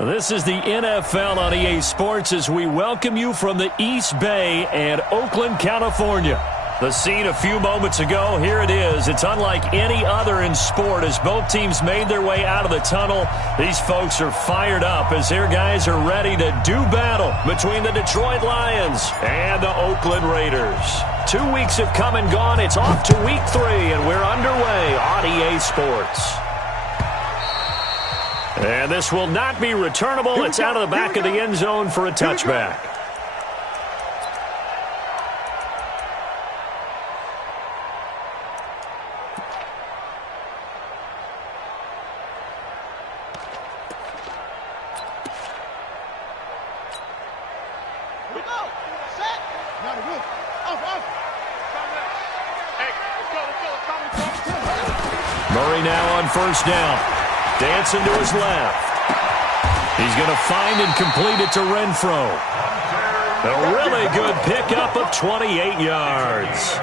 This is the NFL on EA Sports as we welcome you from the East Bay and Oakland, California. The scene a few moments ago, here it is. It's unlike any other in sport as both teams made their way out of the tunnel. These folks are fired up as their guys are ready to do battle between the Detroit Lions and the Oakland Raiders. 2 weeks have come and gone. It's off to week 3, and we're underway on EA Sports. And this will not be returnable. It's out of the back of the end zone for a touchback. Murray now on first down. Dancing to his left. He's going to find and complete it to Renfro. A really good pickup of 28 yards.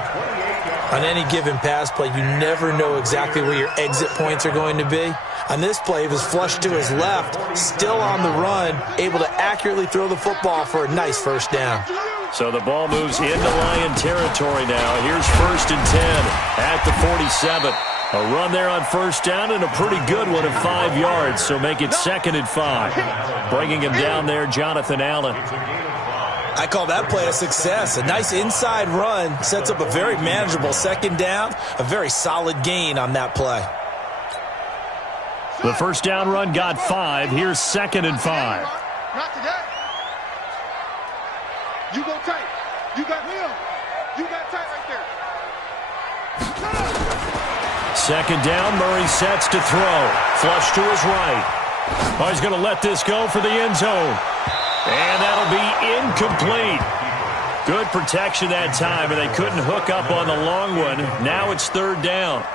On any given pass play, you never know exactly where your exit points are going to be. On this play, he was flushed to his left, still on the run, able to accurately throw the football for a nice first down. So the ball moves into Lion territory now. Here's 1st and 10 at the 47. A run there on first down and a pretty good one of 5 yards, so make it 2nd and 5. Bringing him down there, Jonathan Allen. I call that play a success. A nice inside run sets up a very manageable 2nd down, a very solid gain on that play. The first down run got 5. Here's 2nd and 5. Not today. You go tight. You got him. You got tight right there. 2nd down, Murray sets to throw. Flush to his right. Oh, he's going to let this go for the end zone. And that'll be incomplete. Good protection that time, and they couldn't hook up on the long one. Now it's 3rd down.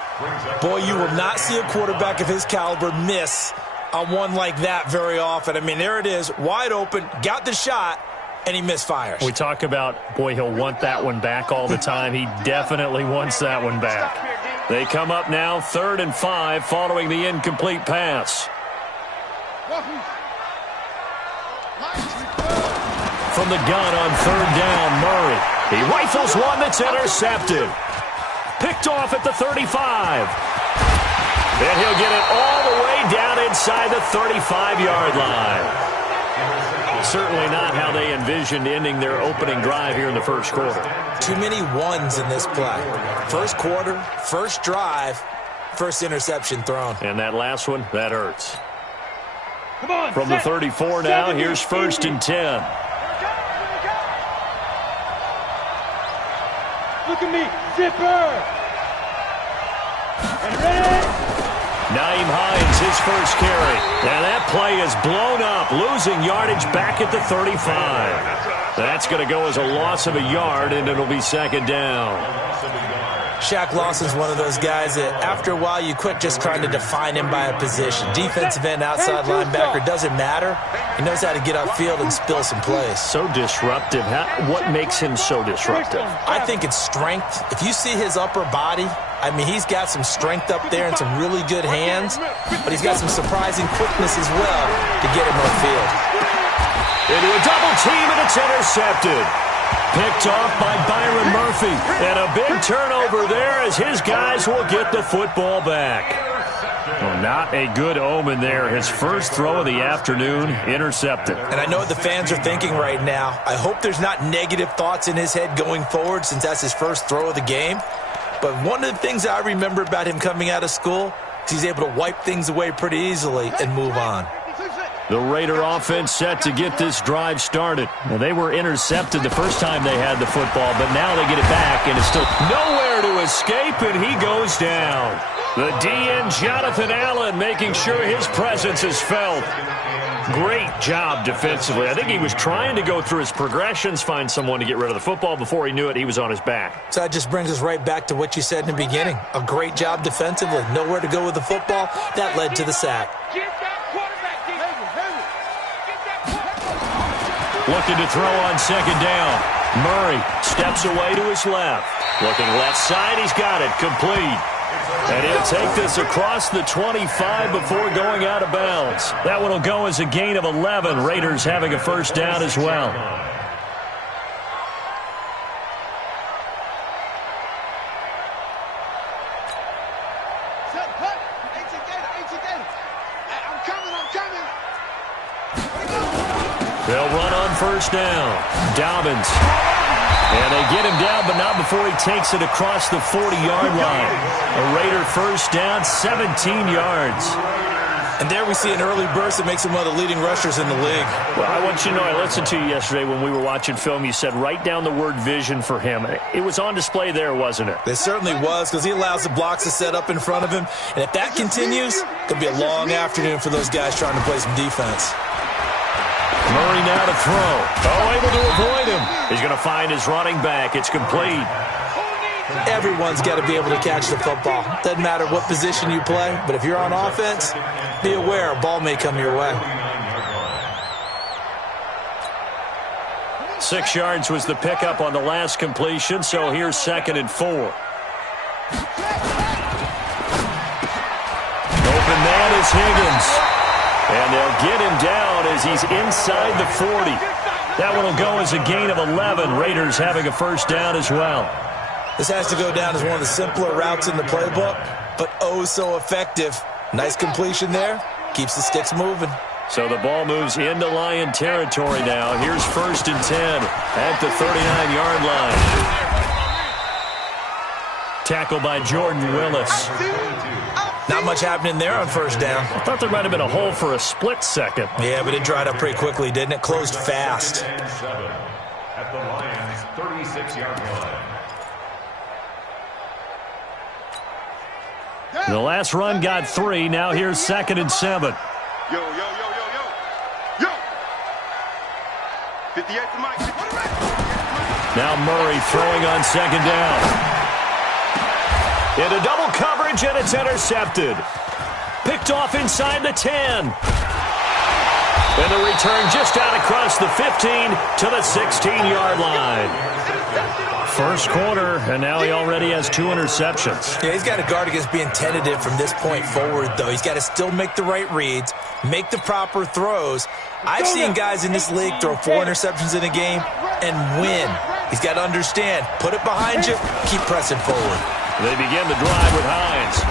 Boy, you will not see a quarterback of his caliber miss on one like that very often. I mean, there it is, wide open, got the shot, and he misfires. We talk about, boy, he'll want that one back all the time. He definitely wants that one back. They come up now, 3rd and 5, following the incomplete pass. From the gun on 3rd down, Murray. He rifles one that's intercepted. Picked off at the 35. Then he'll get it all the way down inside the 35-yard line. Certainly not how they envisioned ending their opening drive here in the first quarter. Too many ones in this play. First quarter, first drive, first interception thrown. And that last one, that hurts. From the 34 now, here's 1st and 10. Look at me, zipper. And ready. Naeem Hines, his first carry. And that play is blown up, losing yardage back at the 35. That's going to go as a loss of a yard, and it'll be 2nd down. Shaq Lawson's one of those guys that after a while you quit just trying to define him by a position. Defensive end, outside linebacker, doesn't matter. He knows how to get upfield and spill some plays. So disruptive. What makes him so disruptive? I think it's strength. If you see his upper body, I mean, he's got some strength up there and some really good hands, but he's got some surprising quickness as well to get him upfield. Into a double team, and it's intercepted. Picked off by Byron Murphy. And a big turnover there as his guys will get the football back. Well, not a good omen there. His first throw of the afternoon, intercepted. And I know what the fans are thinking right now. I hope there's not negative thoughts in his head going forward since that's his first throw of the game. But one of the things I remember about him coming out of school is he's able to wipe things away pretty easily and move on. The Raider offense set to get this drive started. Now, they were intercepted the first time they had the football, but now they get it back, and it's still nowhere to escape, and he goes down. The DN, Jonathan Allen, making sure his presence is felt. Great job defensively. I think he was trying to go through his progressions, find someone to get rid of the football. Before he knew it, he was on his back. So that just brings us right back to what you said in the beginning. A great job defensively. Nowhere to go with the football. That led to the sack. Looking to throw on 2nd down. Murray steps away to his left. Looking left side, he's got it. Complete. And he'll take this across the 25 before going out of bounds. That one will go as a gain of 11. Raiders having a first down as well. They'll run on first down. Dobbins. And they get him down, but not before he takes it across the 40-yard line. A Raider first down, 17 yards. And there we see an early burst that makes him one of the leading rushers in the league. Well, I want you to know, I listened to you yesterday when we were watching film. You said write down the word vision for him. It was on display there, wasn't it? It certainly was, because he allows the blocks to set up in front of him. And if that continues, it could be a long afternoon for those guys trying to play some defense. Murray now to throw. Oh, able to avoid him. He's going to find his running back. It's complete. Everyone's got to be able to catch the football. Doesn't matter what position you play, but if you're on offense, be aware a ball may come your way. 6 yards was the pickup on the last completion, so here's 2nd and 4. Open man is Higgins. And they'll get him down as he's inside the 40. That one will go as a gain of 11. Raiders having a first down as well. This has to go down as one of the simpler routes in the playbook, but oh so effective. Nice completion there. Keeps the sticks moving. So the ball moves into Lion territory now. Here's 1st and 10 at the 39-yard line. Tackle by Jordan Willis. Not much happening there on first down. I thought there might have been a hole for a split second. Yeah, but it dried up pretty quickly, didn't it? Closed fast. At the Lions' 36-yard line. The last run got 3. Now here's 2nd and 7. Yo, yo, yo, yo, yo. Yo. 58 to Mike. Now Murray throwing on 2nd down. Into double coverage, and it's intercepted. Picked off inside the 10. And the return just out across the 15 to the 16-yard line. First quarter, and now he already has 2 interceptions. Yeah, he's got to guard against being tentative from this point forward, though. He's got to still make the right reads, make the proper throws. I've seen guys in this league throw 4 interceptions in a game and win. He's got to understand, put it behind you, keep pressing forward. They begin the drive with Hines.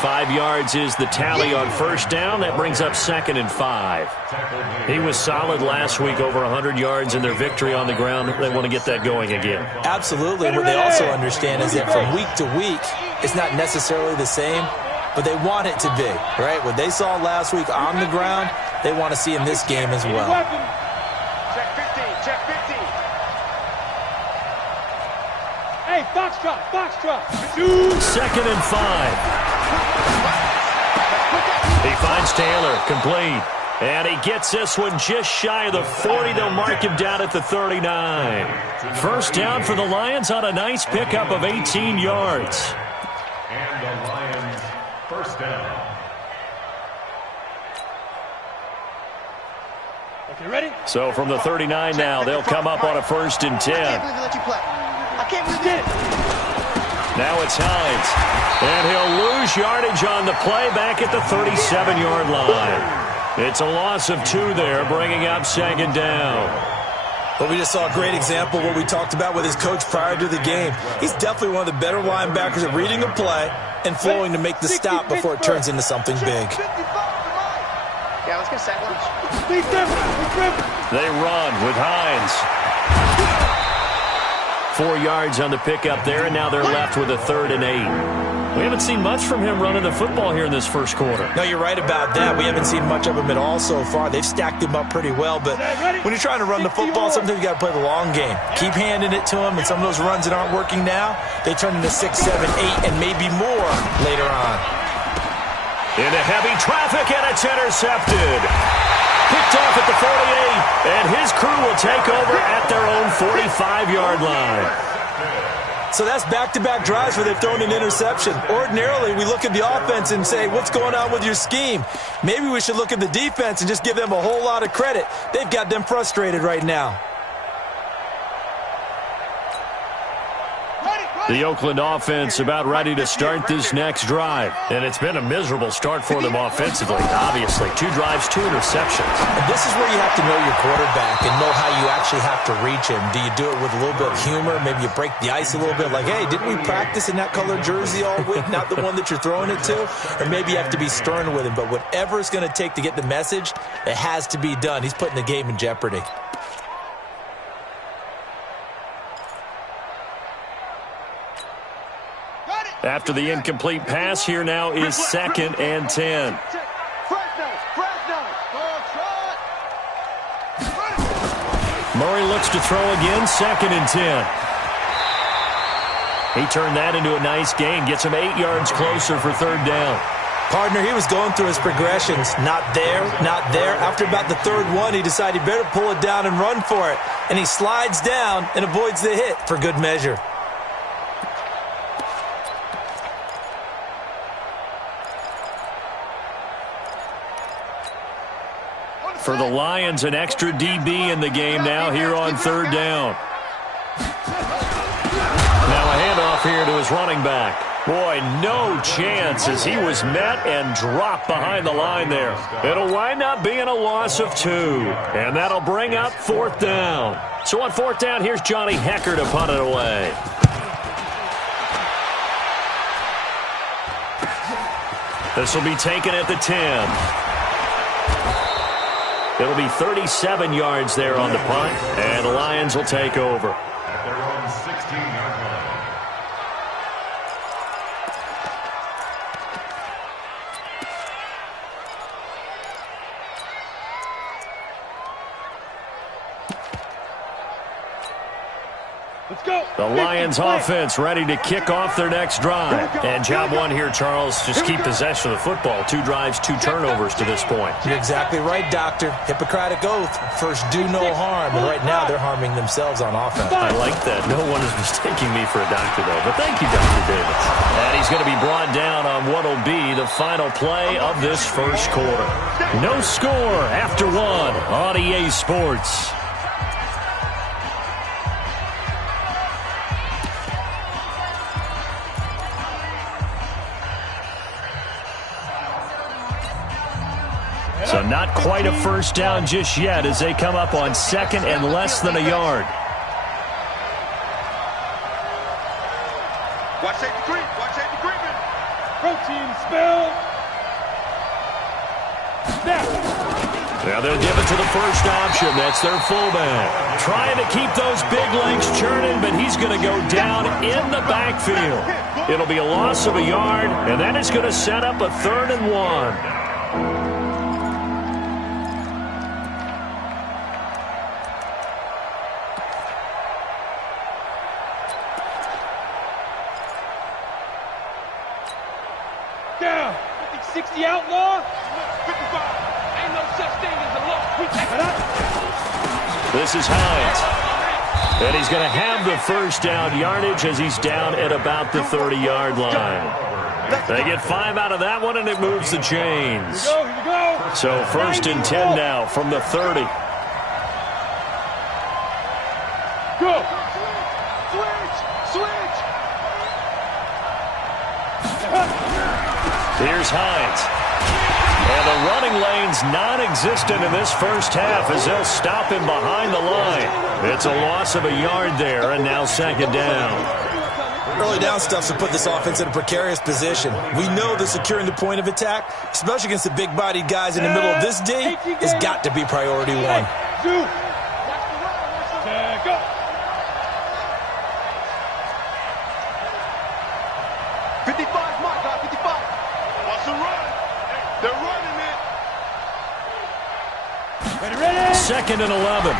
5 yards is the tally on first down. That brings up 2nd and 5. He was solid last week, over 100 yards in their victory on the ground. They want to get that going again. Absolutely. What they also understand is that from week to week, it's not necessarily the same, but they want it to be, right? What they saw last week on the ground, they want to see in this game as well. Check 15, check 15. Hey, box drop, box drop. 2nd and 5. He finds Taylor, complete. And he gets this one just shy of the 40. They'll mark him down at the 39. First down for the Lions on a nice pickup of 18 yards. And the Lions first down. Okay, ready? So from the 39 now, they'll come up on a 1st and 10. I can't believe it. Now it's Hines. And he'll lose yardage on the play back at the 37-yard line. It's a loss of 2 there, bringing up 2nd down. But we just saw a great example of what we talked about with his coach prior to the game. He's definitely one of the better linebackers at reading a play and flowing to make the stop before it turns into something big. Yeah, let's get sack lunch. They run with Hines. 4 yards on the pickup there, and now they're left with a 3rd and 8. We haven't seen much from him running the football here in this first quarter. No, you're right about that. We haven't seen much of him at all so far. They've stacked him up pretty well, but when you're trying to run the football, sometimes you got to play the long game. Keep handing it to him, and some of those runs that aren't working now, they turn into 6, 7, 8, and maybe more later on. Into heavy traffic, and it's intercepted. Picked off at the 48, and his crew will take over at their own 45-yard line. So that's back-to-back drives where they've thrown an interception. Ordinarily, we look at the offense and say, what's going on with your scheme? Maybe we should look at the defense and just give them a whole lot of credit. They've got them frustrated right now. Ready, ready. The Oakland offense about ready to start this next drive. And it's been a miserable start for them offensively, obviously. 2 drives, 2 interceptions. And this is where you have to know your quarterback and know how you actually have to reach him. Do you do it with a little bit of humor? Maybe you break the ice a little bit like, hey, didn't we practice in that color jersey all week, not the one that you're throwing it to? Or maybe you have to be stern with him. But whatever it's going to take to get the message, it has to be done. He's putting the game in jeopardy. After the incomplete pass, here now is 2nd and 10. Murray looks to throw again, 2nd and 10. He turned that into a nice gain, gets him 8 yards closer for 3rd down. Partner, he was going through his progressions. Not there, not there. After about the 3rd one, he decided he better pull it down and run for it. And he slides down and avoids the hit for good measure. For the Lions, an extra DB in the game now here on 3rd down. Now a handoff here to his running back. Boy, no chance as he was met and dropped behind the line there. It'll wind up being a loss of 2. And that'll bring up 4th down. So on 4th down, here's Johnny Hecker to punt it away. This will be taken at the 10. It'll be 37 yards there on the punt, and the Lions will take over. At their own 16-yard line. Let's go. The Lions offense ready to kick off their next drive. And job 1 here, Charles, just keep possession of the football. 2 drives, 2 turnovers to this point. You're exactly right, Doctor. Hippocratic oath. First, do no harm. And right now, they're harming themselves on offense. I like that. No one is mistaking me for a doctor, though. But thank you, Dr. Davis. And he's going to be brought down on what will be the final play of this first quarter. No score after 1 on EA Sports. So not quite a first down just yet as they come up on 2nd and less than a yard. Watch safety creep. Watch safety creeping. Protein spell. Now they'll give it to the first option. That's their fullback. Trying to keep those big legs churning, but he's going to go down in the backfield. It'll be a loss of a yard, and that is going to set up a 3rd and 1. Down. 60 outlaw. 55. Ain't no such thing as a law. This is Hines. And he's going to have the first down yardage as he's down at about the 30-yard line. They get 5 out of that one, and it moves the chains. Here we go. So 1st and 10 now from the 30. Go. Switch. Here's Hines. And the running lane's non-existent in this first half as they'll stop him behind the line. It's a loss of a yard there, and now 2nd down. Early down stuff's to put this offense in a precarious position. We know that securing the point of attack, especially against the big-bodied guys in the middle of this D, has got to be priority 1. Go. 55, Mike, 55. What's the run? They're running it. Ready. 2nd and 11.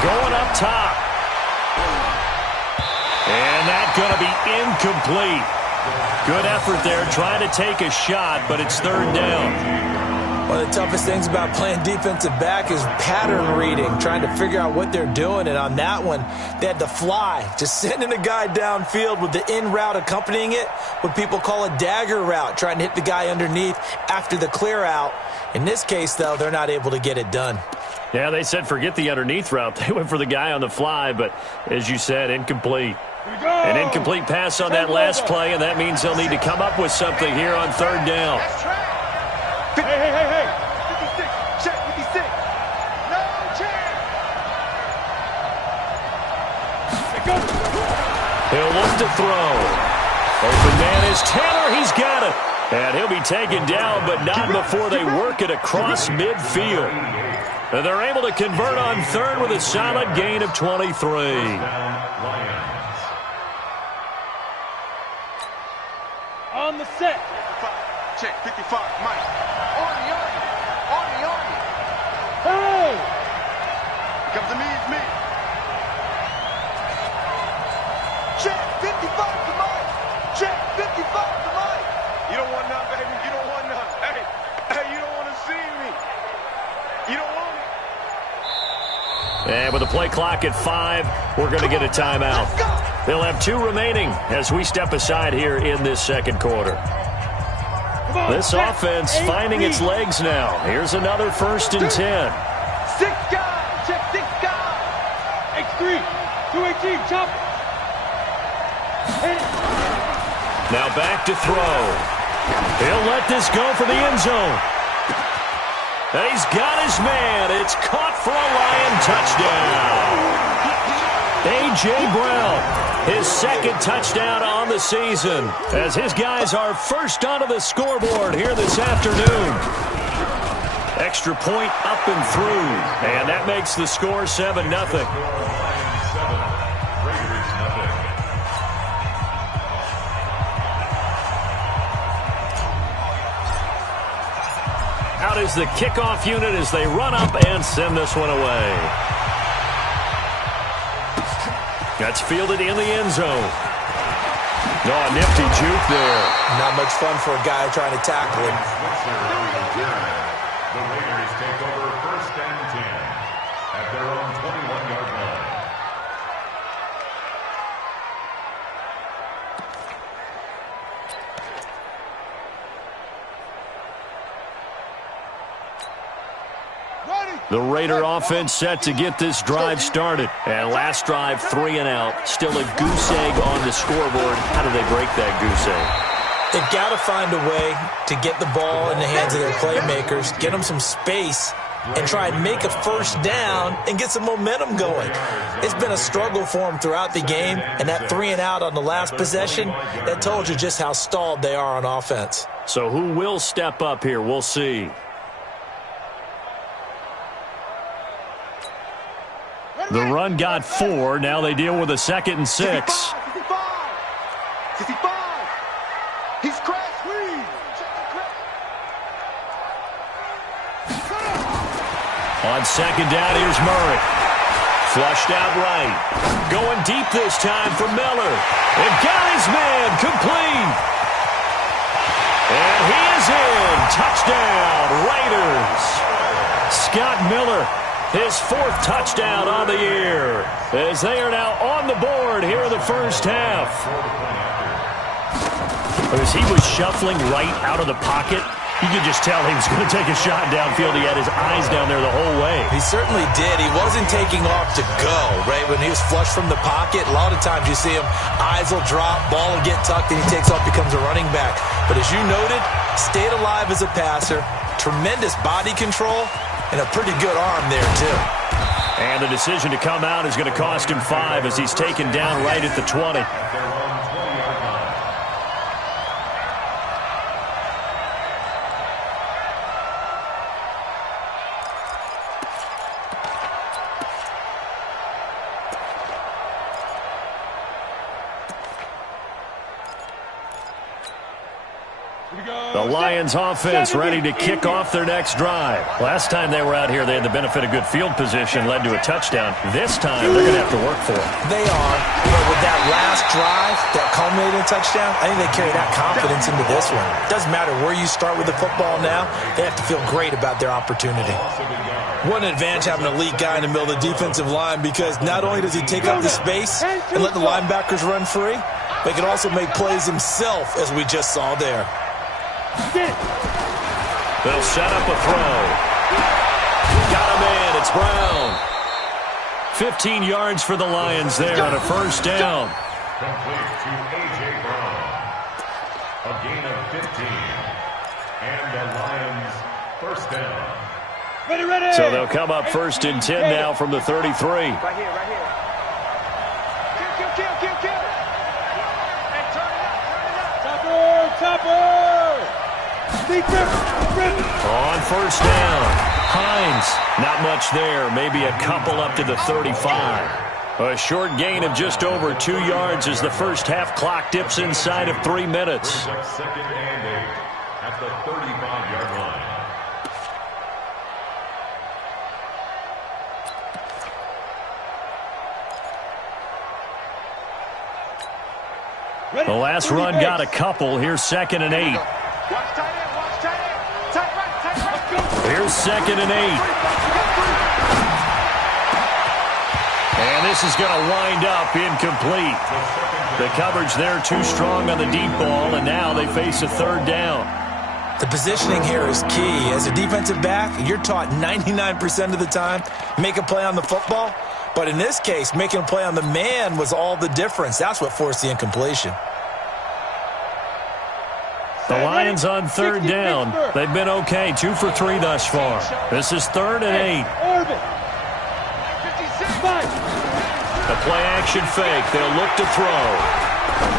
Going up top. And that's going to be incomplete. Good effort there, trying to take a shot, but it's 3rd down. One of the toughest things about playing defensive back is pattern reading, trying to figure out what they're doing. And on that one, they had to fly, just sending a guy downfield with the in route accompanying it, what people call a dagger route, trying to hit the guy underneath after the clear out. In this case, though, they're not able to get it done. Yeah, they said forget the underneath route. They went for the guy on the fly, but as you said, incomplete. An incomplete pass on that last play, and that means they'll need to come up with something here on third down. Hey. 56. Check 56. No chance. He'll look to throw. Open man is Taylor. He's got it. And he'll be taken down, but not before they work it across midfield. And they're able to convert on third with a solid gain of 23. On the set. Check 55. Mike. On you. Hey! Comes to me, it's me. Check 55 to Mike. Check 55 to Mike. You don't want none, baby. You don't want none. Hey, you don't want to see me. You don't want it. And with the play clock at 5, we're going to get a timeout. They'll have 2 remaining as we step aside here in this second quarter. This offense finding its legs now. Here's another 1st and 10. 6 guys. Check 6 guys. X3. 218. Chop. Now back to throw. He'll let this go for the end zone. And he's got his man. It's caught for a Lion touchdown. A.J. Brown, his 2nd touchdown on the season, as his guys are first onto the scoreboard here this afternoon. Extra point up and through, and that makes the score 7-0. Out is the kickoff unit as they run up and send this one away. That's fielded in the end zone. No, a nifty juke there. Not much fun for a guy trying to tackle him. The Raiders take over 1st and 10 at their own 21-yard line. The Raider offense set to get this drive started. And last drive, 3 and out. Still a goose egg on the scoreboard. How do they break that goose egg? They've got to find a way to get the ball in the hands of their playmakers, get them some space, and try and make a 1st down and get some momentum going. It's been a struggle for them throughout the game, and that 3 and out on the last possession, that told you just how stalled they are on offense. So who will step up here? We'll see. The run got 4. Now they deal with a 2nd and 6. 55. He's crashed. On 2nd down, here's Murray. Flushed out right. Going deep this time for Miller. And got his man complete. And he is in. Touchdown, Raiders. Scott Miller, his 4th touchdown on the year, as they are now on the board here in the first half. As he was shuffling right out of the pocket, you could just tell he was going to take a shot downfield. He had his eyes down there the whole way. He certainly did. He wasn't taking off to go, right? When he was flushed from the pocket, a lot of times you see him, eyes will drop, ball will get tucked, and he takes off, becomes a running back. But as you noted, stayed alive as a passer, tremendous body control, and a pretty good arm there, too. And the decision to come out is going to cost him 5 as he's taken down right at the 20. The Lions offense ready to kick off their next drive. Last time they were out here, they had the benefit of good field position, led to a touchdown. This time, they're going to have to work for it. They are, but with that last drive, that culminating touchdown, I think they carry that confidence into this one. Doesn't matter where you start with the football now, they have to feel great about their opportunity. What an advantage having an elite guy in the middle of the defensive line, because not only does he take up the space and let the linebackers run free, but he can also make plays himself, as we just saw there. They'll set up a throw. Got him in. It's Brown. 15 yards for the Lions there on a first down. complete to A.J. Brown. A gain of 15. And the Lions first down. Ready, ready. So they'll come up first and 10 now from the 33. Right here, right here. Kill. And turn it up. Topper. Defense. On first down, Hines. Not much there. Maybe a couple up to the 35. A short gain of just over 2 yards as the first half clock dips inside of 3 minutes. Second and 8 at the 35-yard line. The last run got a couple. Here's second and 8. Watch tight end. Tight right. Here's second and 8. And this is going to wind up incomplete. The coverage there too strong on the deep ball, and now they face a third down. The positioning here is key. As a defensive back, you're taught 99% of the time, make a play on the football. But in this case, making a play on the man was all the difference. That's what forced the incompletion. The Lions on third down. They've been okay, 2 for 3 thus far. This is third and 8. The play-action fake. They'll look to throw.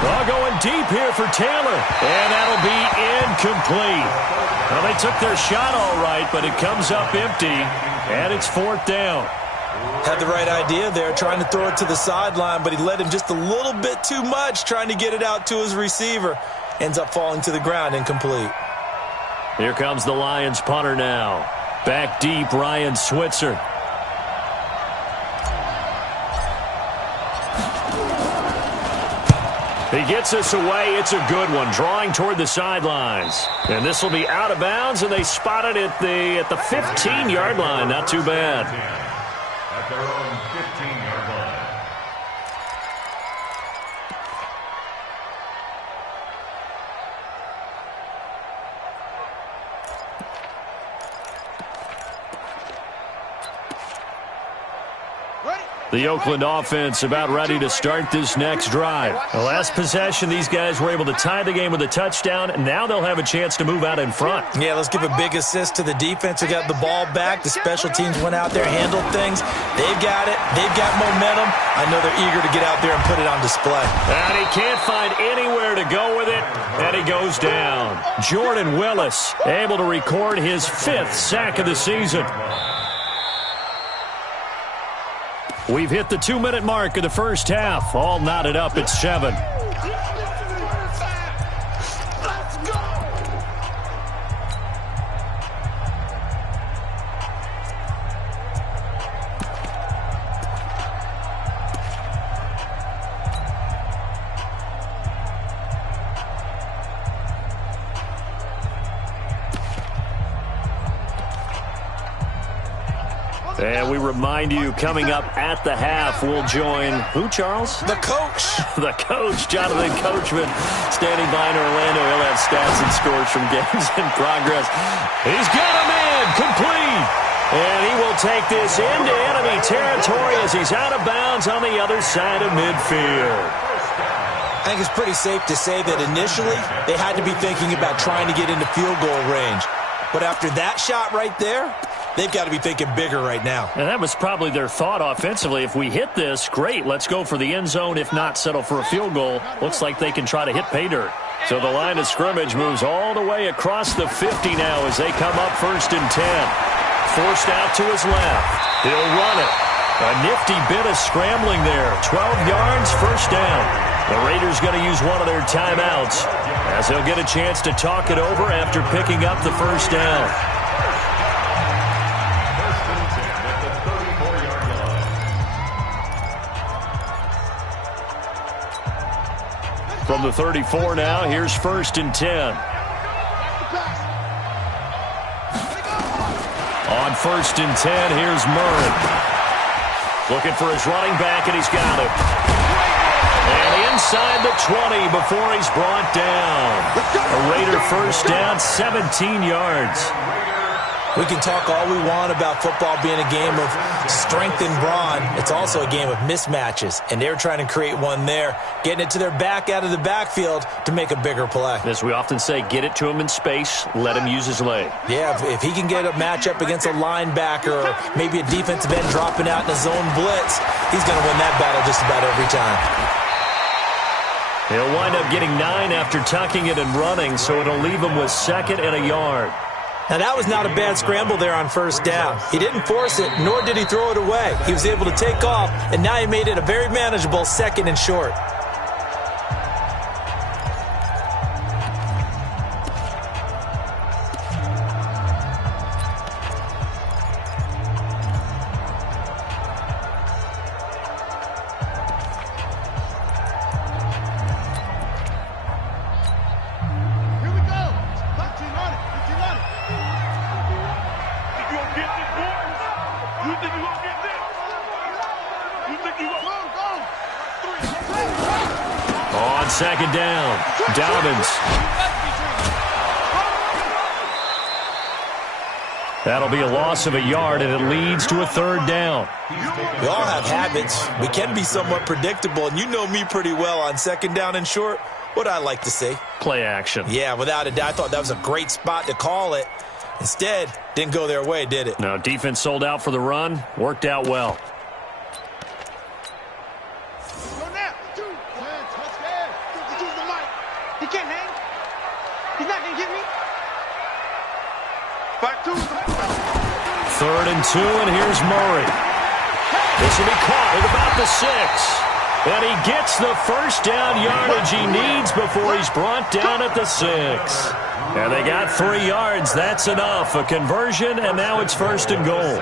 They're going deep here for Taylor. And that'll be incomplete. Well, they took their shot all right, but it comes up empty. And it's fourth down. Had the right idea there, trying to throw it to the sideline, but he led him just a little bit too much, trying to get it out to his receiver. Ends up falling to the ground, incomplete. Here comes the Lions punter now. Back deep, Ryan Switzer. He gets us away. It's a good one, drawing toward the sidelines. And this will be out of bounds, and they spot it at the 15-yard line. Not too bad. At their own 15-yard line. The Oakland offense about ready to start this next drive. The last possession, these guys were able to tie the game with a touchdown, and now they'll have a chance to move out in front. Yeah, let's give a big assist to the defense who got the ball back. The special teams went out there, handled things. They've got it. They've got momentum. I know they're eager to get out there and put it on display. And he can't find anywhere to go with it, and he goes down. Jordan Willis able to record his 5th sack of the season. We've hit the 2-minute mark of the first half. All knotted up at 7. And we remind you, coming up at the half, we'll join who, Charles? The coach. The coach, Jonathan Coachman, standing by in Orlando. He'll have stats and scores from games in progress. He's got a man complete. And he will take this into enemy territory as he's out of bounds on the other side of midfield. I think it's pretty safe to say that initially they had to be thinking about trying to get into field goal range. But after that shot right there, they've got to be thinking bigger right now. And that was probably their thought offensively. If we hit this, great, let's go for the end zone. If not, settle for a field goal. Looks like they can try to hit pay dirt. So the line of scrimmage moves all the way across the 50 now as they come up first and 10. Forced out to his left. He'll run it. A nifty bit of scrambling there. 12 yards, first down. The Raiders going to use one of their timeouts as they'll get a chance to talk it over after picking up the first down. From the 34 now, here's first and 10. On first and 10, here's Murray. Looking for his running back, and he's got it. And inside the 20 before he's brought down. A Raider first down, 17 yards. We can talk all we want about football being a game of strength and brawn. It's also a game of mismatches, and they're trying to create one there, getting it to their back out of the backfield to make a bigger play. As we often say, get it to him in space, let him use his leg. Yeah, if he can get a matchup against a linebacker or maybe a defensive end dropping out in a zone blitz, he's going to win that battle just about every time. He'll wind up getting 9 after tucking it and running, so it'll leave him with 2nd and a yard. Now, that was not a bad scramble there on first down. He didn't force it, nor did he throw it away. He was able to take off, and now he made it a very manageable 2nd and short. On 2nd down, Dobbins. That'll be a loss of a yard, and it leads to a 3rd down. We all have habits. We can be somewhat predictable, and you know me pretty well on 2nd down and short. What I like to see. Play action. Yeah, without a doubt. I thought that was a great spot to call it. Instead, didn't go their way, did it? No, defense sold out for the run. Worked out well. He can't hang. He's not going to get me. 3rd and 2, and here's Murray. This will be caught at about the 6. And he gets the first down yardage he needs before he's brought down at the 6. And they got 3 yards. That's enough. A conversion, and now it's 1st and goal.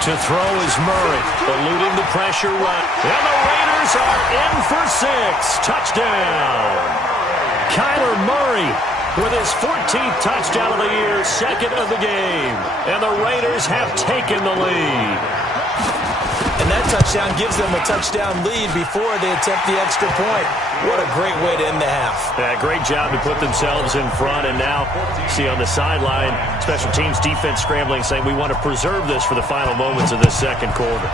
To throw is Murray, eluding the pressure run. And the Raiders are in for 6. Touchdown. Kyler Murray with his 14th touchdown of the year, 2nd of the game. And the Raiders have taken the lead. And that touchdown gives them a touchdown lead before they attempt the extra point. What a great way to end the half. Yeah, great job to put themselves in front. And now, see on the sideline, special teams defense scrambling, saying we want to preserve this for the final moments of this 2nd quarter.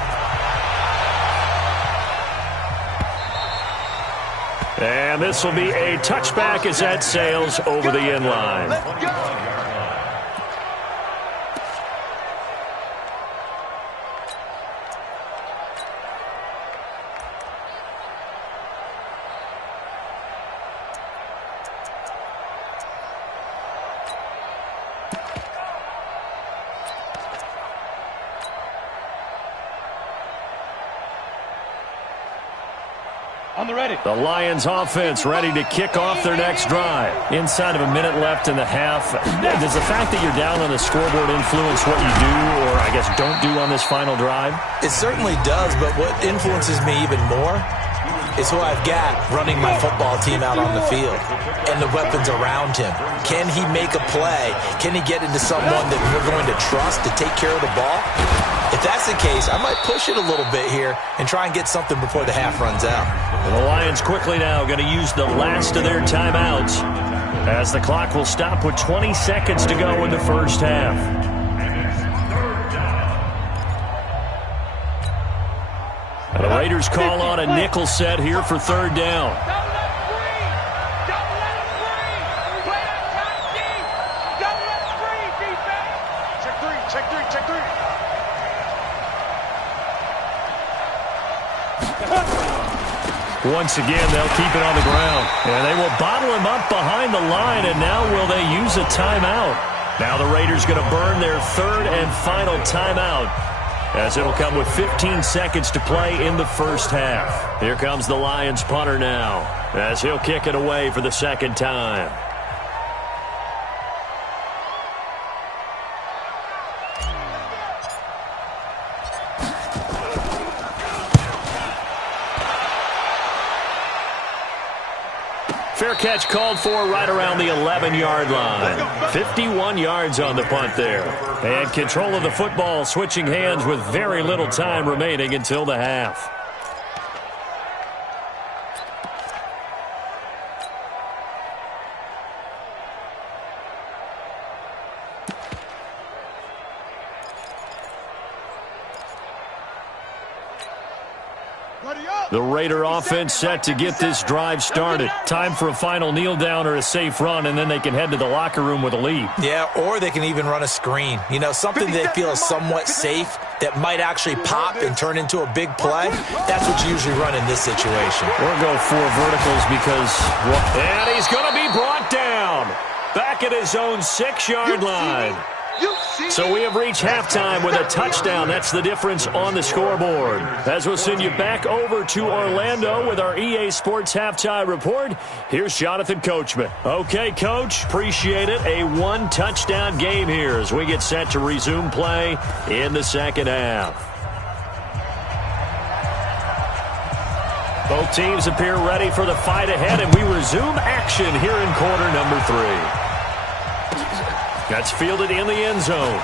And this will be a touchback as that sails over the end line. Let's go. On the ready. The Lions offense ready to kick off their next drive. Inside of a minute left in the half. Does the fact that you're down on the scoreboard influence what you do, or I guess don't do on this final drive? It certainly does, but what influences me even more is who I've got running my football team out on the field and the weapons around him. Can he make a play? Can he get into someone that we're going to trust to take care of the ball? If that's the case, I might push it a little bit here and try and get something before the half runs out. And the Lions quickly now going to use the last of their timeouts as the clock will stop with 20 seconds to go in the first half. And the Raiders call on a nickel set here for 3rd down. Don't let him breathe. Don't let him breathe. Play that tight deep. Don't let him breathe, defense. Check 3, check 3, check 3. Once again, they'll keep it on the ground. And they will bottle him up behind the line, and now will they use a timeout? Now the Raiders going to burn their 3rd and final timeout, as it'll come with 15 seconds to play in the first half. Here comes the Lions punter now, as he'll kick it away for the 2nd time. Fair catch called for right around the 11-yard line. 51 yards on the punt there. And control of the football switching hands with very little time remaining until the half. The Raider offense set to get this drive started. Time for a final kneel down or a safe run, and then they can head to the locker room with a lead. Yeah, or they can even run a screen. You know, something they feel is somewhat safe that might actually pop and turn into a big play. That's what you usually run in this situation. Or go 4 verticals because... And he's going to be brought down. Back at his own 6-yard line. So we have reached halftime with a touchdown. That's the difference on the scoreboard. As we'll send you back over to Orlando with our EA Sports Halftime Report, here's Jonathan Coachman. Okay, Coach, appreciate it. A 1-touchdown game here as we get set to resume play in the second half. Both teams appear ready for the fight ahead, and we resume action here in quarter number 3. That's fielded in the end zone.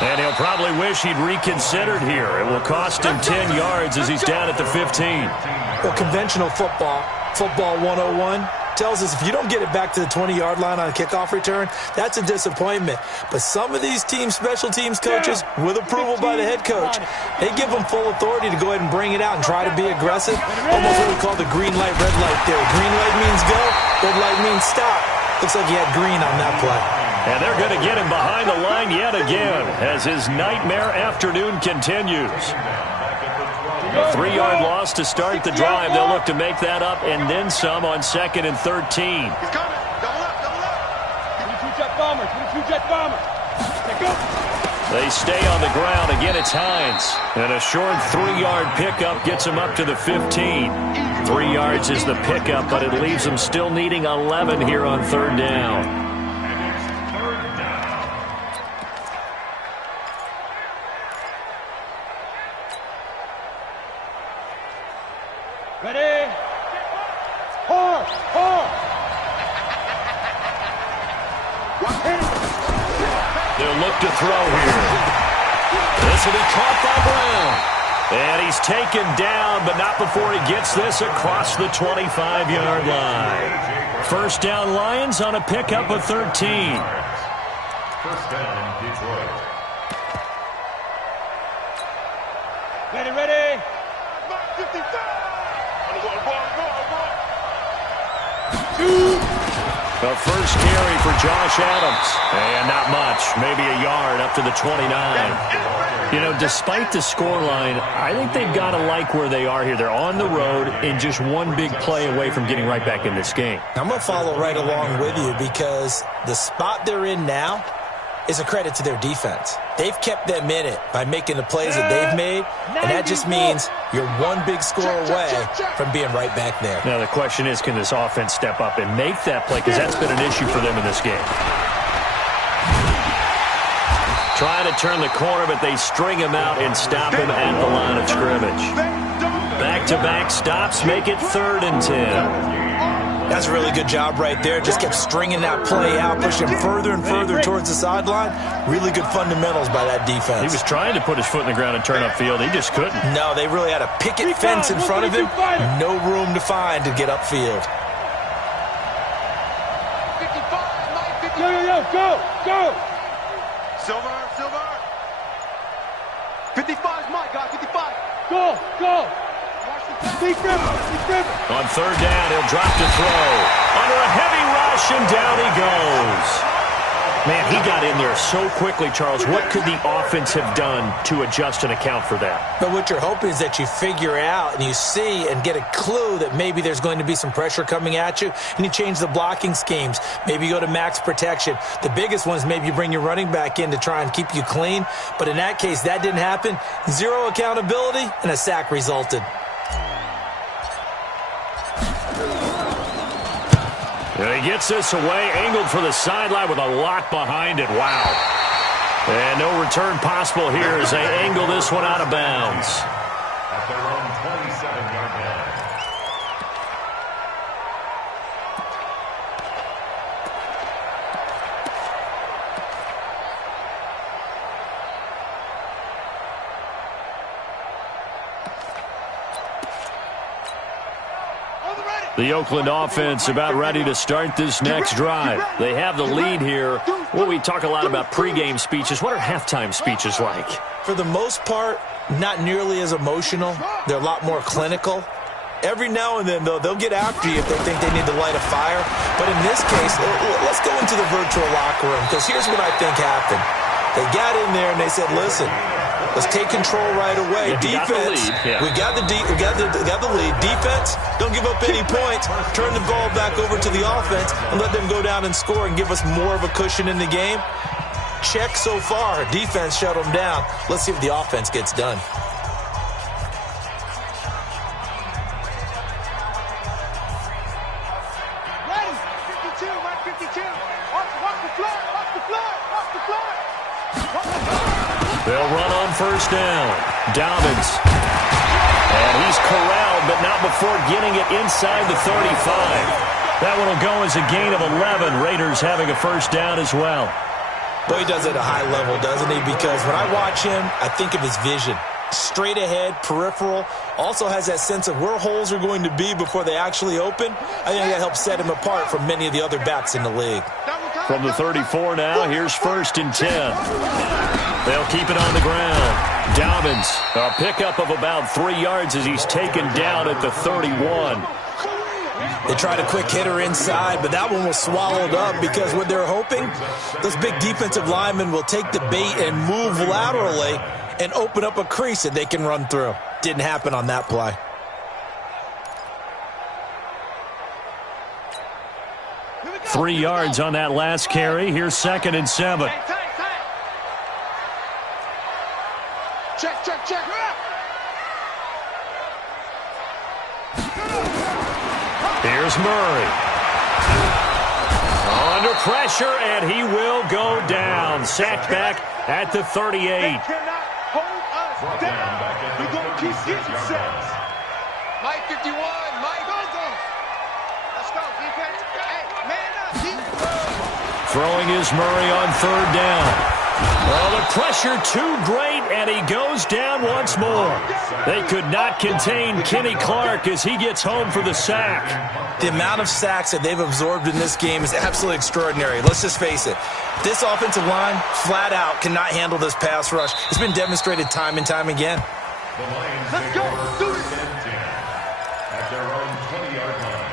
And he'll probably wish he'd reconsidered here. It will cost him 10 yards as he's down at the 15. Well, conventional football 101, tells us if you don't get it back to the 20-yard line on a kickoff return, that's a disappointment. But some of these team special teams coaches, with approval by the head coach, they give them full authority to go ahead and bring it out and try to be aggressive. Almost what we call the green light, red light theory. Green light means go, red light means stop. Looks like he had green on that play. And they're going to get him behind the line yet again as his nightmare afternoon continues. A 3-yard loss to start the drive. They'll look to make that up and then some on 2nd and 13. He's coming. Double up, double up. 22-jet bomber, 22-jet bomber. Take up. They stay on the ground. Again, it's Hines. And a short 3-yard pickup gets him up to the 15. 3 yards is the pickup, but it leaves them still needing 11 here on 3rd down. Ready? Hard, hard. They'll look to throw here. This will be caught by Brown. And he's taken down, but not before he gets this across the 25-yard line. First down, Lions on a pickup of 13. First down, Detroit. Ready? 55. The first carry for Josh Adams. And not much, maybe a yard up to the 29. You know, despite the scoreline, I think they've got to like where they are here. They're on the road and just one big play away from getting right back in this game. I'm going to follow right along with you because the spot they're in now is a credit to their defense. They've kept them in it by making the plays that they've made, and that just means you're one big score away from being right back there. Now, the question is, can this offense step up and make that play? Because that's been an issue for them in this game. Trying to turn the corner, but they string him out and stop him at the line of scrimmage. Back-to-back stops make it 3rd and 10. That's a really good job right there. Just kept stringing that play out, pushing further and further towards the sideline. Really good fundamentals by that defense. He was trying to put his foot in the ground and turn upfield. He just couldn't. No, they really had a picket fence in front of him. No room to find to get upfield. 55, go! Silver. 55's my guy, 55. Go! On 3rd down, he'll drop to throw. Under a heavy rush, and down he goes. Man, he got in there so quickly, Charles. What could the offense have done to adjust and account for that? But what you're hoping is that you figure out and you see and get a clue that maybe there's going to be some pressure coming at you, and you change the blocking schemes. Maybe you go to max protection. The biggest one is maybe you bring your running back in to try and keep you clean. But in that case, that didn't happen. 0 accountability, and a sack resulted. And he gets this away, angled for the sideline with a lot behind it. Wow. And no return possible here as they angle this one out of bounds. At their own 27-yard line. The Oakland offense about ready to start this next drive. They have the lead here. Well, we talk a lot about pregame speeches. What are halftime speeches like? For the most part, not nearly as emotional. They're a lot more clinical. Every now and then, though, they'll get after you if they think they need to light a fire. But in this case, let's go into the virtual locker room, because here's what I think happened. They got in there and they said, listen, let's take control right away. Defense, we got the lead. Defense, don't give up any points. Turn the ball back over to the offense and let them go down and score and give us more of a cushion in the game. Check so far. Defense shut them down. Let's see if the offense gets done. Ready? 52, right 52. Watch the floor, watch the floor, watch the floor. They'll run on first down. Dobbins. And he's corralled, but not before getting it inside the 35. That one will go as a gain of 11. Raiders having a first down as well. Boy, he does it at a high level, doesn't he? Because when I watch him, I think of his vision. Straight ahead, peripheral. Also has that sense of where holes are going to be before they actually open. I think that helps set him apart from many of the other backs in the league. From the 34 now, here's 1st and 10. They'll keep it on the ground. Dobbins, a pickup of about 3 yards as he's taken down at the 31. They tried a quick hitter inside, but that one was swallowed up because what they're hoping, those big defensive linemen will take the bait and move laterally and open up a crease that they can run through. Didn't happen on that play. Three yards on that last carry. Here's 2nd and 7. Check, check, check. Here's Murray. Under pressure, and he will go down. Sacked back at the 38. They cannot hold us down. We're going to keep getting sacks. Mike 51, Mike. Let's go, defense. Hey, man up. Throwing is Murray on 3rd down. Well, the pressure too great, and he goes down once more. They could not contain Kenny Clark as he gets home for the sack. The amount of sacks that they've absorbed in this game is absolutely extraordinary. Let's just face it. This offensive line, flat out, cannot handle this pass rush. It's been demonstrated time and time again. Let's go. Do it. At their own 20-yard line.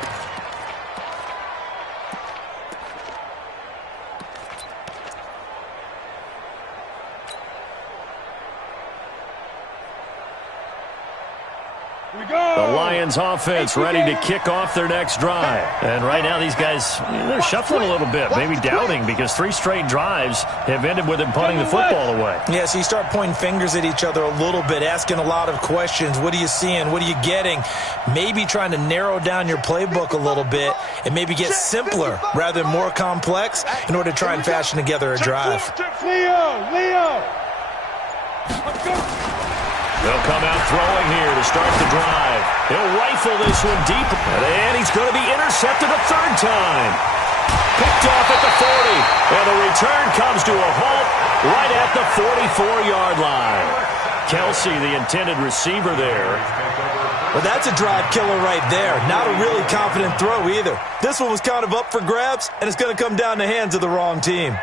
The Lions offense ready to kick off their next drive. And right now these guys, they're shuffling a little bit, maybe doubting, because 3 straight drives have ended with them punting the football away. Yeah, so you start pointing fingers at each other a little bit, asking a lot of questions. What are you seeing? What are you getting? Maybe trying to narrow down your playbook a little bit and maybe get simpler rather than more complex in order to try and fashion together a drive. Leo. Let's go. They'll come out throwing here to start the drive. He'll rifle this one deep, and he's going to be intercepted a 3rd time. Picked off at the 40, and the return comes to a halt right at the 44-yard line. Kelsey, the intended receiver there. Well, that's a drive killer right there. Not a really confident throw either. This one was kind of up for grabs, and it's going to come down the hands of the wrong team.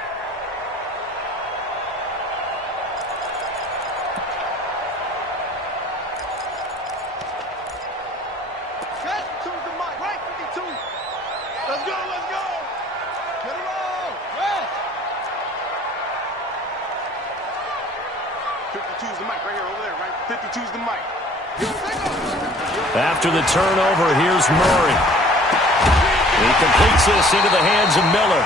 After the turnover, here's Murray. He completes this into the hands of Miller.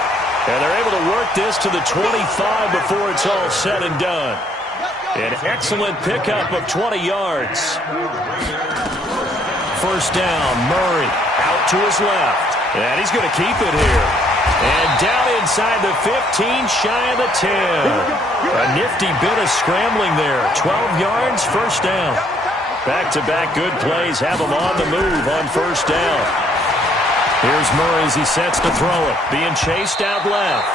And they're able to work this to the 25 before it's all said and done. An excellent pickup of 20 yards. First down, Murray out to his left. And he's going to keep it here. And down inside the 15, shy of the 10. A nifty bit of scrambling there. 12 yards, first down. Back-to-back good plays have him on the move on first down. Here's Murray as he sets to throw it. Being chased out left.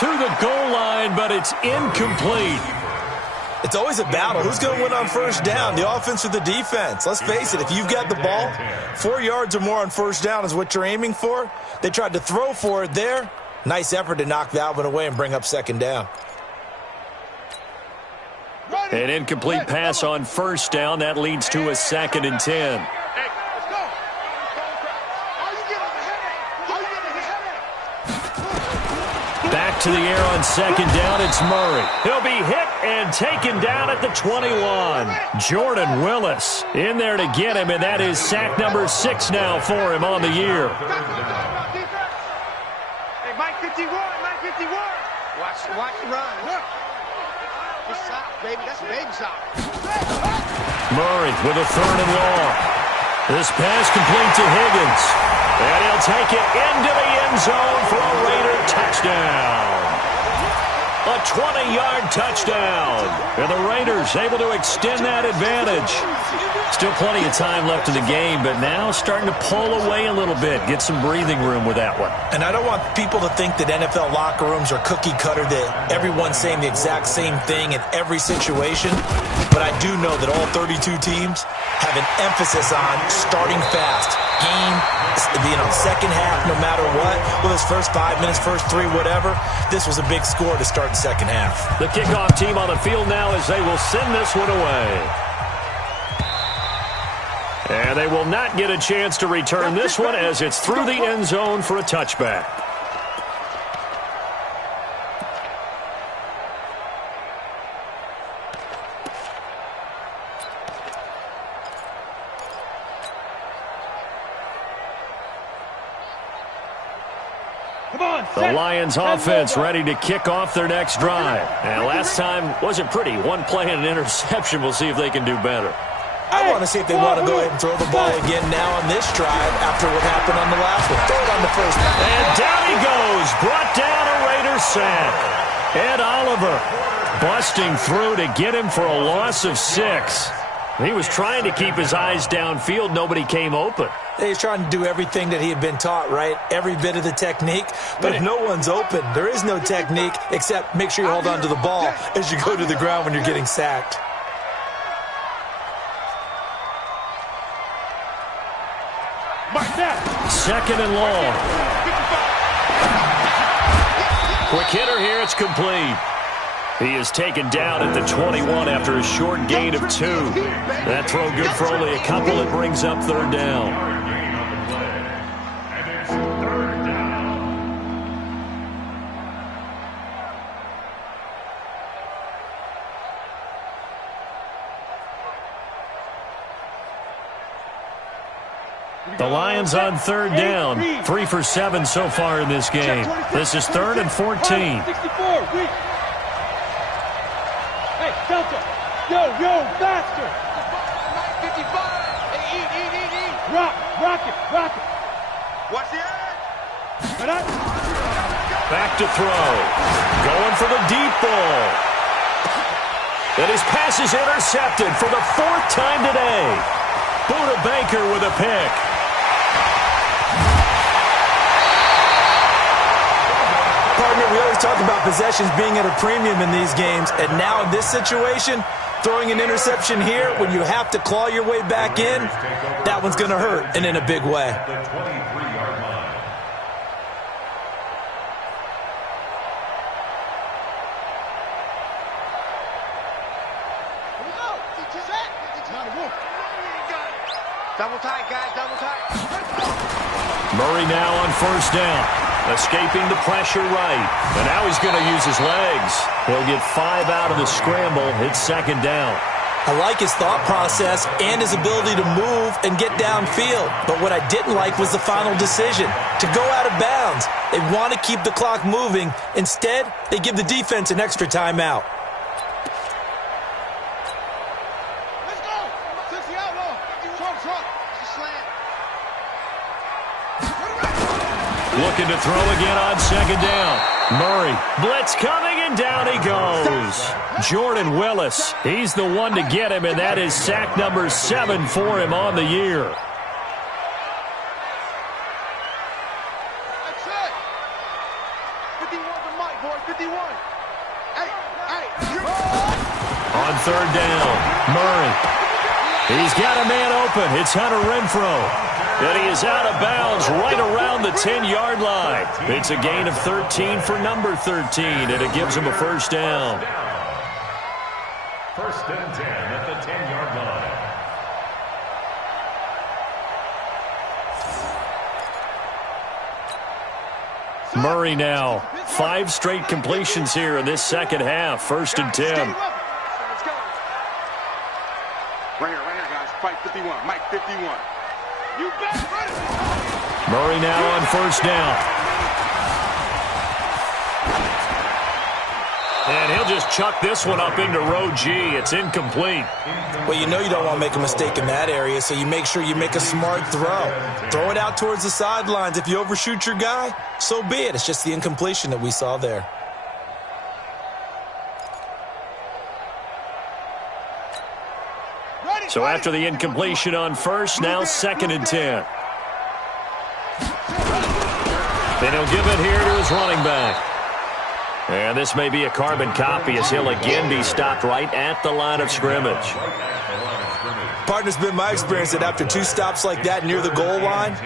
To the goal line, but it's incomplete. It's always a battle. Who's going to win on first down, the offense or the defense? Let's face it, if you've got the ball, 4 yards or more on first down is what you're aiming for. They tried to throw for it there. Nice effort to knock that one away and bring up second down. An incomplete pass on first down. That leads to a 2nd and 10. Back to the air on second down. It's Murray. He'll be hit and taken down at the 21. Jordan Willis in there to get him, and that is sack number 6 now for him on the year. Hey, Mike 51, Mike 51. Watch the run. Look. It's sock, baby. That's a baby sock. Murray with a 3rd and long. This pass complete to Higgins. And he'll take it into the end zone for a Raider touchdown. A 20-yard touchdown. And the Raiders able to extend that advantage. Still plenty of time left in the game, but now starting to pull away a little bit. Get some breathing room with that one. And I don't want people to think that NFL locker rooms are cookie cutter, that everyone's saying the exact same thing in every situation. But I do know that all 32 teams have an emphasis on starting fast. Second half, no matter what. Well, this first 5 minutes, first 3, whatever. This was a big score to start the second half. The kickoff team on the field now as they will send this one away. And they will not get a chance to return this one as it's through the end zone for a touchback. The Lions offense ready to kick off their next drive. And last time wasn't pretty. One play and an interception. We'll see if they can do better. I want to see if they want to go ahead and throw the ball again now on this drive after what happened on the last one. Throw it on the first one. And down he goes. Brought down a Raider sack. Ed Oliver busting through to get him for a loss of 6. He was trying to keep his eyes downfield. Nobody came open. He's trying to do everything that he had been taught, right? Every bit of the technique. But if no one's open, there is no technique except make sure you hold on to the ball as you go to the ground when you're getting sacked. Second and long. Quick hitter here. It's complete. He is taken down at the 21 after a short gain of 2. That throw good for only a couple. It brings up 3rd down. The Lions on 3rd down. 3 for 7 so far in this game. This is 3rd and 14. Delta, yo, faster! 55! Hey, eat! Rock it! Watch the edge! Back to throw. Going for the deep ball. And his pass is intercepted for the 4th time today. Buda Baker with a pick. Partner, we always talk about possessions being at a premium in these games, and now in this situation, throwing an interception here when you have to claw your way back in, that one's going to hurt, and in a big way. Double tight, guys, double tight. Murray now on first down. Escaping the pressure right. And now he's going to use his legs. He'll get 5 out of the scramble. It's second down. I like his thought process and his ability to move and get downfield. But what I didn't like was the final decision, to go out of bounds. They want to keep the clock moving. Instead, they give the defense an extra timeout. Let's go! Six the outlaw. Trump. Slant. Looking to throw again on second down. Murray, blitz coming, and down he goes. Jordan Willis, he's the one to get him, and that is sack number 7 for him on the year. That's it. 51 for Mike, boy. 51. Hey. On He's got a man open. It's Hunter Renfrow. And he is out of bounds right around the 10-yard line. It's a gain of 13 for number 13, and it gives him a first down. First and 10 at the 10-yard line. Murray now. 5 straight completions here in this second half. First and 10. Right here, guys. Fight 51. Mike 51. You bet. Murray now on first down. And he'll just chuck this one up into row G. It's incomplete. Well, you know you don't want to make a mistake in that area, so you make sure you make a smart throw. Throw it out towards the sidelines. If you overshoot your guy, so be it. It's just the incompletion that we saw there. So after the incompletion on first, now second and 10. Then he'll give it here to his running back. And this may be a carbon copy as he'll again be stopped right at the line of scrimmage. Partner's been my experience that after 2 stops like that near the goal line,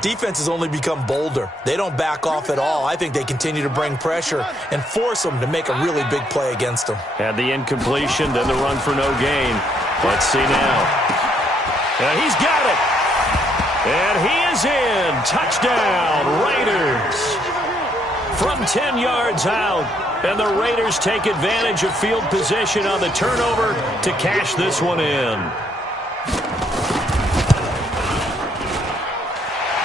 defenses only become bolder. They don't back off at all. I think they continue to bring pressure and force them to make a really big play against them. Had the incompletion, then the run for no gain. Let's see now. And he's got it. And he is in. Touchdown, Raiders. From 10 yards out. And the Raiders take advantage of field position on the turnover to cash this one in.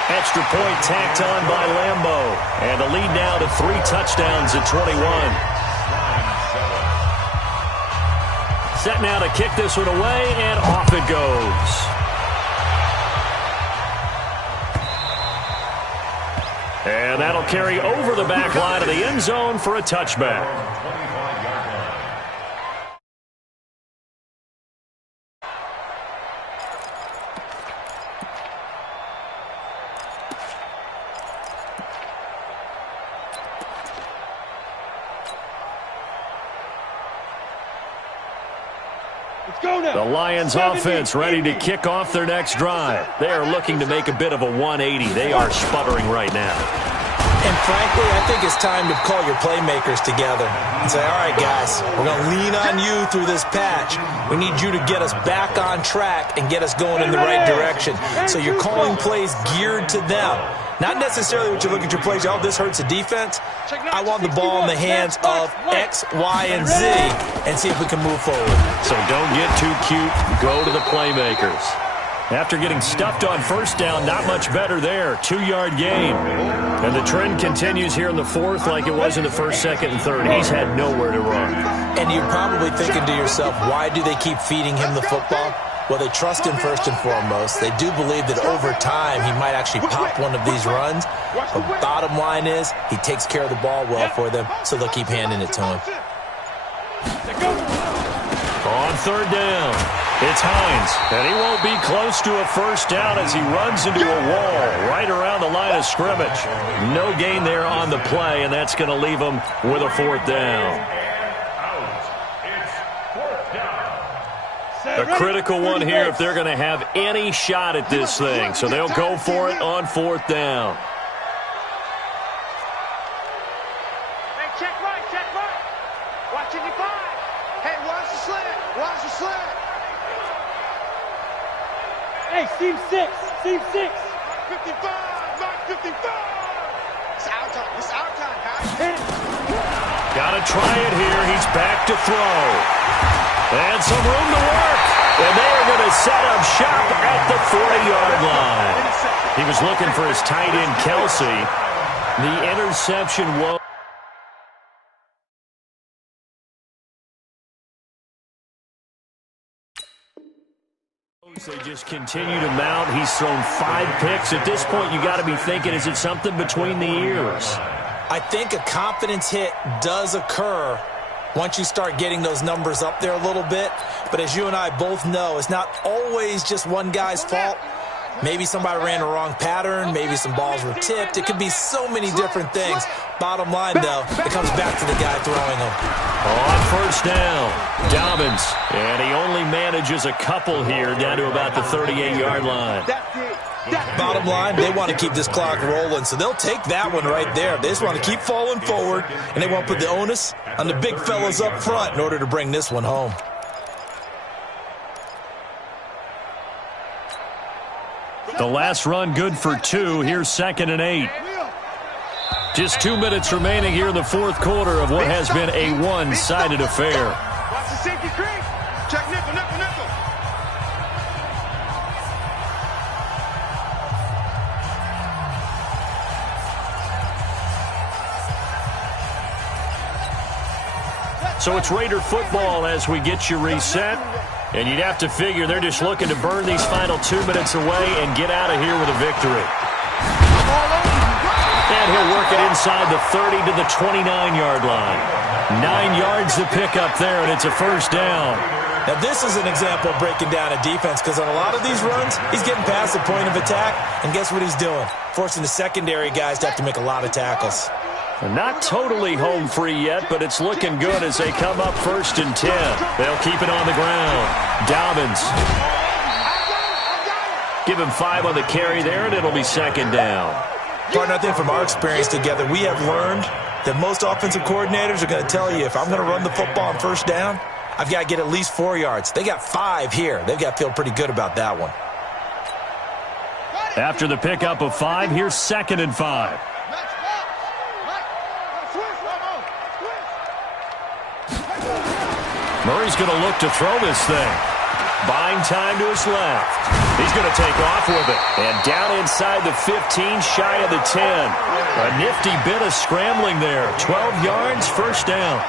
Extra point tacked on by Lambeau. And the lead now to 3 touchdowns at 21. Set now to kick this one away, and off it goes. And that'll carry over the back line of the end zone for a touchback. The Lions offense ready to kick off their next drive. They are looking to make a bit of a 180. They are sputtering right now. And frankly, I think it's time to call your playmakers together and say, all right, guys, we're going to lean on you through this patch. We need you to get us back on track and get us going in the right direction. So you're calling plays geared to them. Not necessarily what you look at your plays, oh, this hurts the defense. I want the ball in the hands of X, Y, and Z and see if we can move forward. So don't get too cute. Go to the playmakers. After getting stuffed on first down, not much better there. 2-yard gain. And the trend continues here in the fourth like it was in the first, second, and third. He's had nowhere to run. And you're probably thinking to yourself, why do they keep feeding him the football? Well, they trust him first and foremost. They do believe that over time he might actually pop one of these runs. But bottom line is he takes care of the ball well for them, so they'll keep handing it to him. On third down, it's Hines, and he won't be close to a first down as he runs into a wall right around the line of scrimmage. No gain there on the play, and that's going to leave him with a 4th down. A critical one here if they're going to have any shot at this thing, so they'll go for it on 4th down. Hey, check right. Watching your 5. Hey, watch the slant. Hey, seam 6. 55. Mark 55. It's our time, guys. Got to try it here. He's back to throw. And some room to work. And they are going to set up shop at the 40-yard line. He was looking for his tight end, Kelsey. The interception was... They just continue to mount. He's thrown 5 picks. At this point, you got to be thinking, is it something between the ears? I think a confidence hit does occur once you start getting those numbers up there a little bit. But as you and I both know, it's not always just one guy's fault. Maybe somebody ran the wrong pattern. Maybe some balls were tipped. It could be so many different things. Bottom line, though, it comes back to the guy throwing them. On first down, Dobbins. And he only manages a couple here down to about the 38-yard line. Bottom line, they want to keep this clock rolling, so they'll take that one right there. They just want to keep falling forward, and they want to put the onus on the big fellas up front in order to bring this one home. The last run good for 2. Here's 2nd and 8. Just 2 minutes remaining here in the fourth quarter of what has been a one-sided affair. Watch the safety creep. Check nickel, nickel, nickel. So it's Raider football as we get you reset. And you'd have to figure they're just looking to burn these final 2 minutes away and get out of here with a victory. And he'll work it inside the 30 to the 29-yard line. 9 yards to pick up there, and it's a first down. Now, this is an example of breaking down a defense because on a lot of these runs, he's getting past the point of attack, and guess what he's doing? Forcing the secondary guys to have to make a lot of tackles. Not totally home free yet, but it's looking good as they come up 1st and 10. They'll keep it on the ground. Dobbins. Give him 5 on the carry there, and it'll be 2nd down. Partner, I think from our experience together, we have learned that most offensive coordinators are going to tell you, if I'm going to run the football on first down, I've got to get at least 4 yards. They got 5 here. They've got to feel pretty good about that one. After the pickup of 5, here's 2nd and 5. Murray's going to look to throw this thing. Buying time to his left. He's going to take off with it. And down inside the 15, shy of the 10. A nifty bit of scrambling there. 12 yards, first down.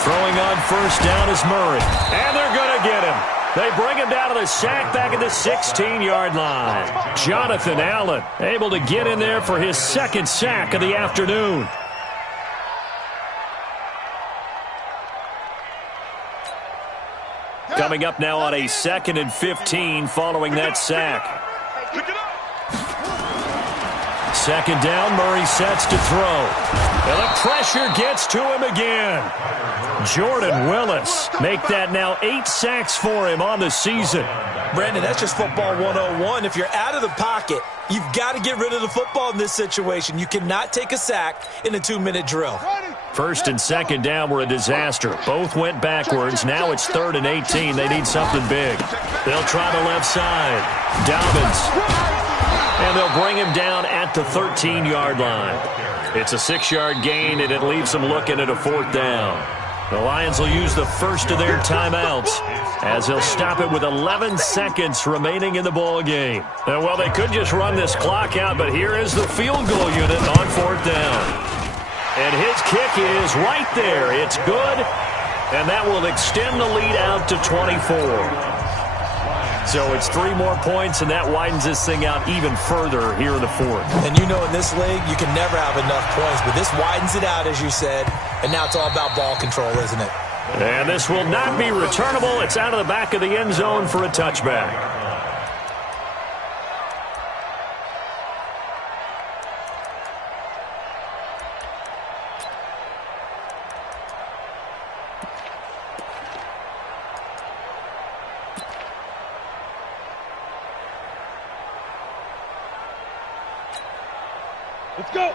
Throwing on first down is Murray. And they're going to get him. They bring him down to the sack back at the 16-yard line. Jonathan Allen able to get in there for his 2nd sack of the afternoon. Coming up now on a 2nd and 15 following that sack. 2nd down, Murray sets to throw. And the pressure gets to him again. Jordan Willis make that now 8 sacks for him on the season. Brandon, that's just football 101. If you're out of the pocket, you've got to get rid of the football in this situation. You cannot take a sack in a 2-minute drill. 1st and 2nd down were a disaster. Both went backwards. Now it's 3rd and 18. They need something big. They'll try the left side. Dobbins. And they'll bring him down at the 13-yard line. It's a 6-yard gain, and it leaves them looking at a 4th down. The Lions will use the first of their timeouts as they'll stop it with 11 seconds remaining in the ball game. Well, they could just run this clock out, but here is the field goal unit on 4th down. And his kick is right there. It's good, and that will extend the lead out to 24. So it's 3 more points, and that widens this thing out even further here in the 4th. And you know in this league, you can never have enough points, but this widens it out, as you said, and now it's all about ball control, isn't it? And this will not be returnable. It's out of the back of the end zone for a touchback.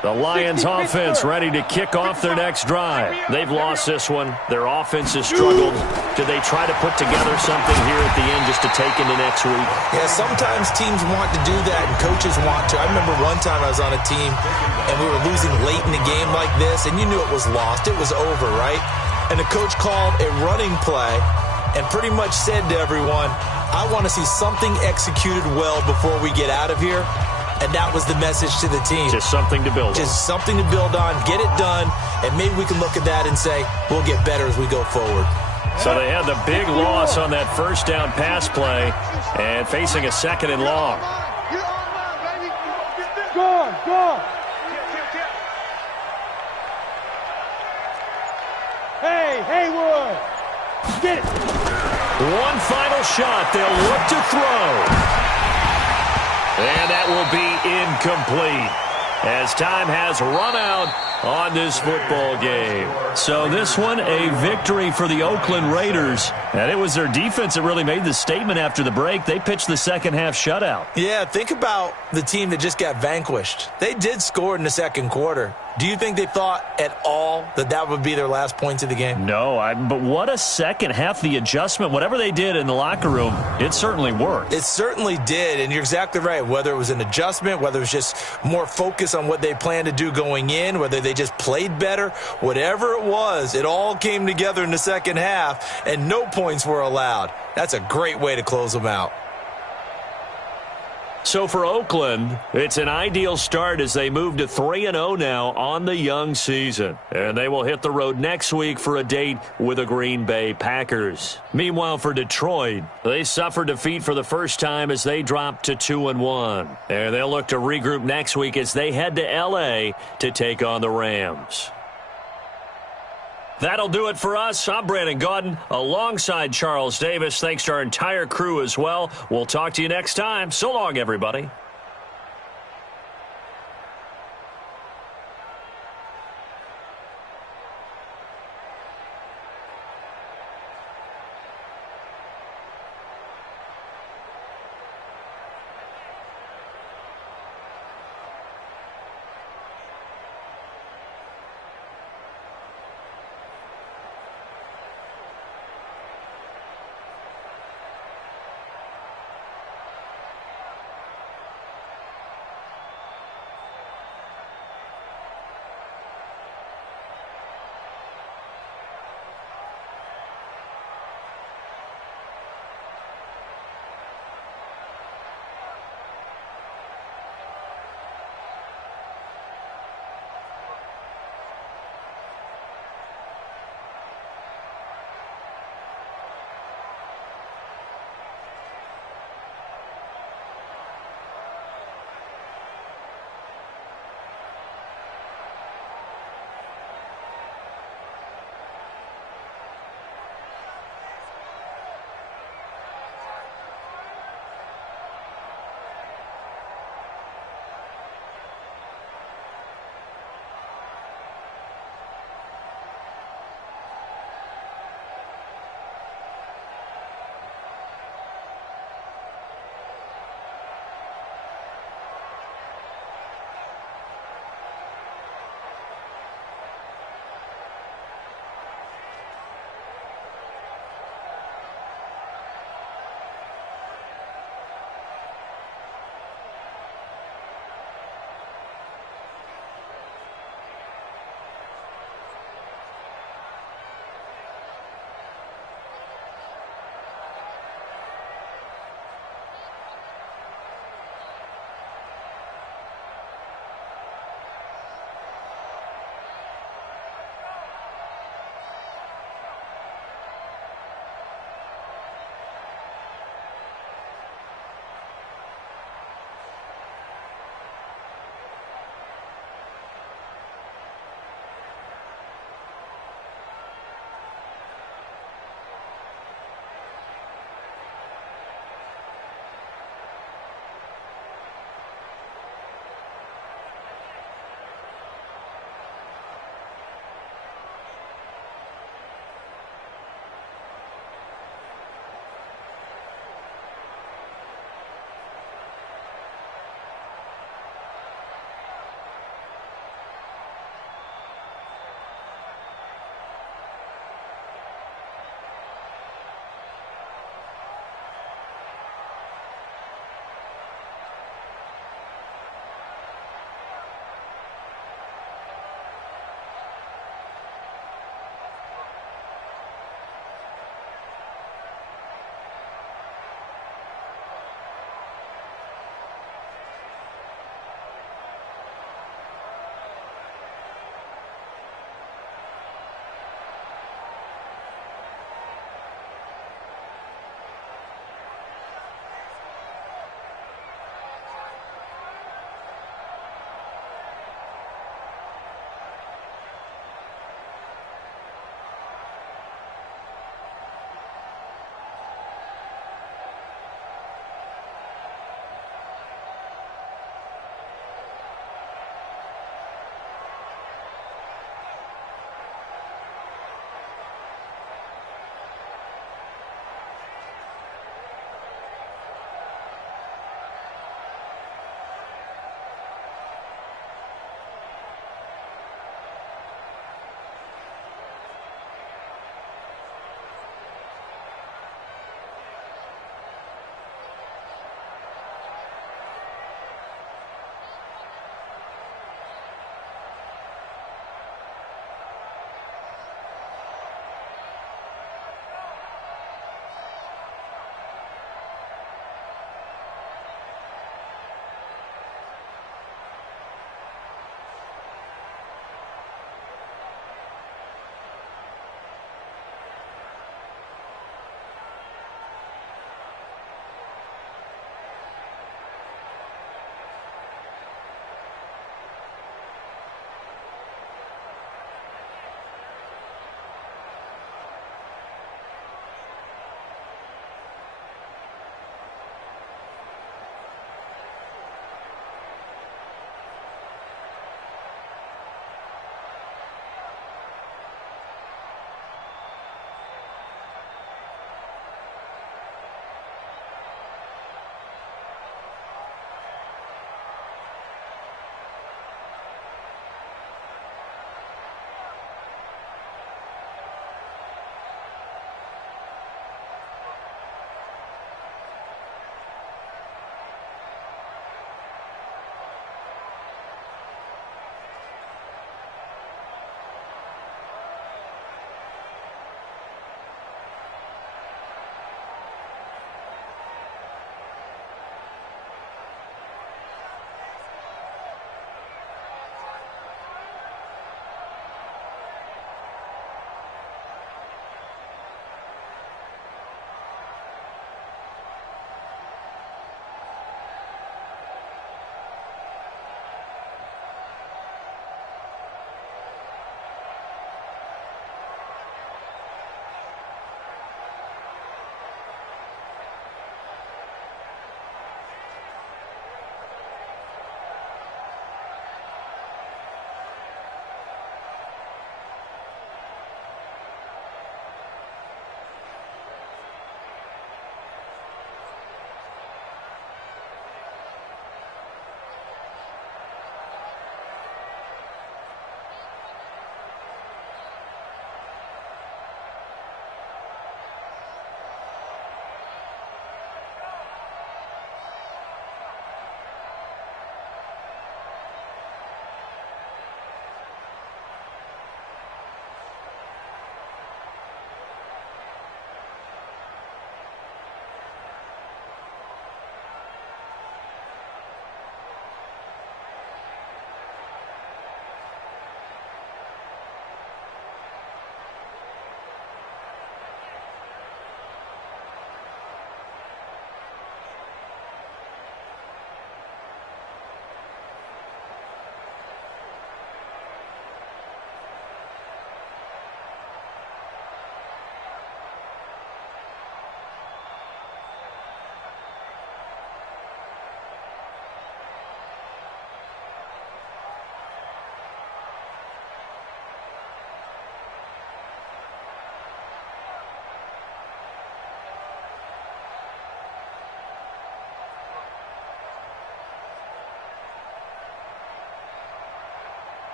The Lions offense ready to kick off their next drive. They've lost this one. Their offense has struggled. Do they try to put together something here at the end just to take into next week? Yeah, sometimes teams want to do that and coaches want to. I remember one time I was on a team and we were losing late in the game like this, and you knew it was lost. It was over, right? And the coach called a running play and pretty much said to everyone, I want to see something executed well before we get out of here. And that was the message to the team. Just something to build on. Just something to build on, get it done, and maybe we can look at that and say, we'll get better as we go forward. So they had the big loss on that first down pass play and facing a 2nd and long. Go on, go on. Hey, Haywood. Get it. One final shot. They'll look to throw. And that will be incomplete as time has run out on this football game. So this one, a victory for the Oakland Raiders. And it was their defense that really made the statement after the break. They pitched the second half shutout. Yeah, think about the team that just got vanquished. They did score in the second quarter. Do you think they thought at all that that would be their last points of the game? No, but what a second half. The adjustment, whatever they did in the locker room, it certainly worked. It certainly did, and you're exactly right. Whether it was an adjustment, whether it was just more focus on what they planned to do going in, whether they just played better, whatever it was, it all came together in the second half, and no points were allowed. That's a great way to close them out. So for Oakland, it's an ideal start as they move to 3-0 now on the young season. And they will hit the road next week for a date with the Green Bay Packers. Meanwhile, for Detroit, they suffered defeat for the first time as they dropped to 2-1. And they'll look to regroup next week as they head to L.A. to take on the Rams. That'll do it for us. I'm Brandon Gaudin alongside Charles Davis. Thanks to our entire crew as well. We'll talk to you next time. So long, everybody.